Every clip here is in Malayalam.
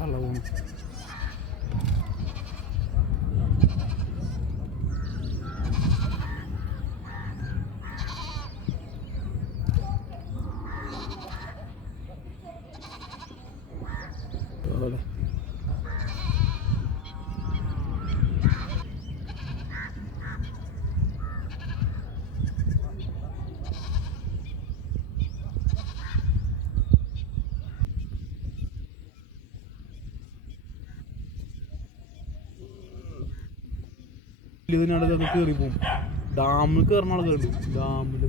തള്ള പോണു. ഇതിനടുത്ത് കയറി പോകും. ഡാമിൽ കയറുന്ന ആൾക്കാരുണ്ട്. ഡാമിൽ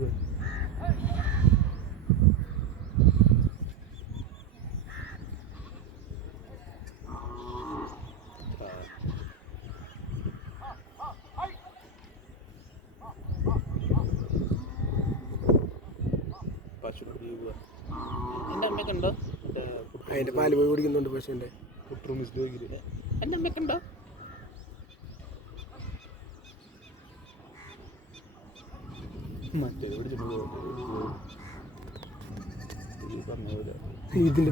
എൻ്റെ അമ്മയൊക്കെ ഉണ്ടോ? അതിന്റെ പാല് പോയി കുടിക്കുന്നുണ്ട്. പശുവിന്റെ എൻ്റെ അമ്മയൊക്കെ ഉണ്ടോ? ഇതിന്റെ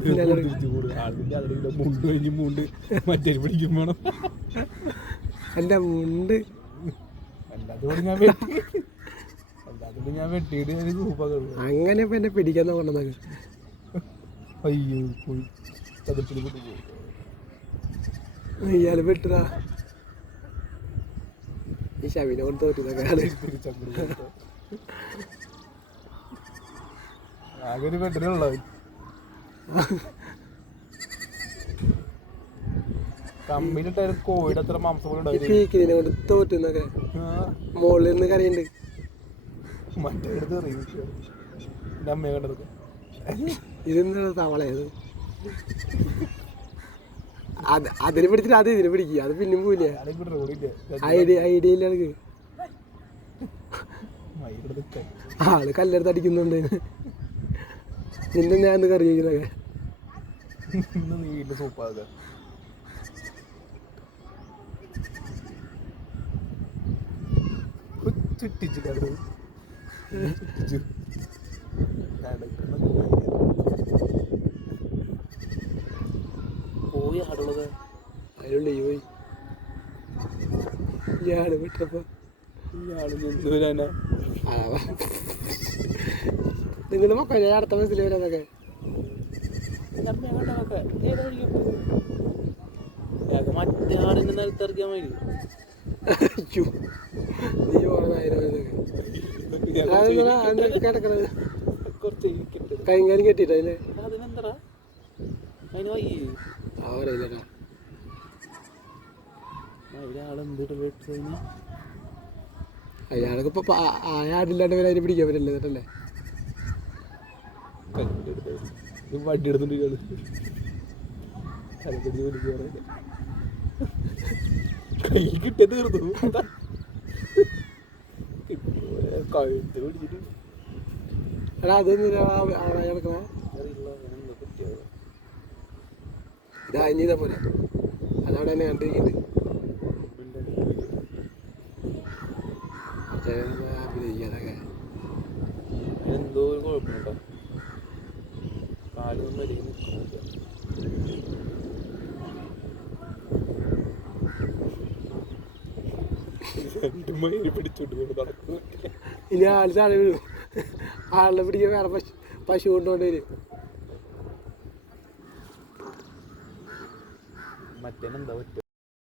മുണ്ട് കഴിഞ്ഞ് മുണ്ട് മറ്റേ പിടിക്കും വേണം. എന്റെ മുണ്ട് അല്ലാത്തോട് ഞാൻ വെട്ടിയിട്ട് അങ്ങനെ ഇപ്പൊ എന്നെ പിടിക്കാൻ നോക്കണത്. അയ്യോ പോയി ചതുപ്പിൽ പോയി. ഇയാള് വെട്ടുതാ ഈ ശവിനെ കൊണ്ട് തോറ്റുന്നൊക്കെ ആകെ ഒരു വെട്ടിനുള്ളത്. കമ്പിയിലിട്ടായാലും കോഴിയുടെ അത്ര മാംസം പോലെ പീക്കിനെ കൊണ്ട് തോറ്റുന്നൊക്കെ മുകളിൽ നിന്ന് കരയുണ്ട്. മറ്റേ എടുത്ത് എറിയും. എൻ്റെ അമ്മയെ കണ്ടതൊക്കെ ഇതെന്താ തവളയത്? അതിന് പിടിച്ചിട്ട് അത് ഇതിന് പിടിക്കുക. അത് പിന്നും പോയില്ല. ഐഡിയ ഇല്ല ആൾക്ക്. ആള് കല്ലെടുത്ത് അടിക്കുന്നുണ്ട്. നിന്നെ ഞാൻ എന്ത് കറി വയ്ക്കുന്നൊക്കെ വീട്ടിൽ സൂപ്പാക്കുക. ചുറ്റിച്ചു പോയി ആടുള്ളത് അതിലുണ്ട്. ഈ പോയി ഇയാള് വിട്ടപ്പോ നിങ്ങളുടെ മക്കളെ അടുത്ത ബസ്സിൽ വരാന്നൊക്കെ മറ്റേ ആടിന്റെ നിലത്ത് ഇറക്കിയാൽ മതി. കിടക്കണത് കൈകാര്യം കെട്ടിട്ട് അതിന് അതിനെന്താ അതിന് വയ്യേ അറിയില്ലടാ. അയാൾക്ക് ഇപ്പൊ ആടില്ലാണ്ട് വരെ അതിന് പിടിക്കാൻ പറ്റില്ല. എന്നിട്ടല്ലേ വണ്ടി എടുത്തിട്ട് കൈ കിട്ടിയ തീർന്നു. കഴുത്ത് പിടിച്ചിട്ട് അതൊന്നും കിടക്കണേ. ഇത് അഞ്ഞീത പോലെ അതവിടെ തന്നെ കണ്ടിരിക്കുന്നുണ്ട്. അതൊക്കെ എന്തോ ഒരു കുഴപ്പമുണ്ടോ? കാലൊന്നും വരിക നിൽക്കുന്നില്ല. രണ്ട് മയില് പിടിച്ചോണ്ട് നടക്കുന്നു. ഇനി ആൾ താഴെ വീഴും. ആളിനെ പിടിക്കാൻ വേറെ പശു കൊണ്ടുകൊണ്ട് വരും. മറ്റേനെന്താ പറ്റുക?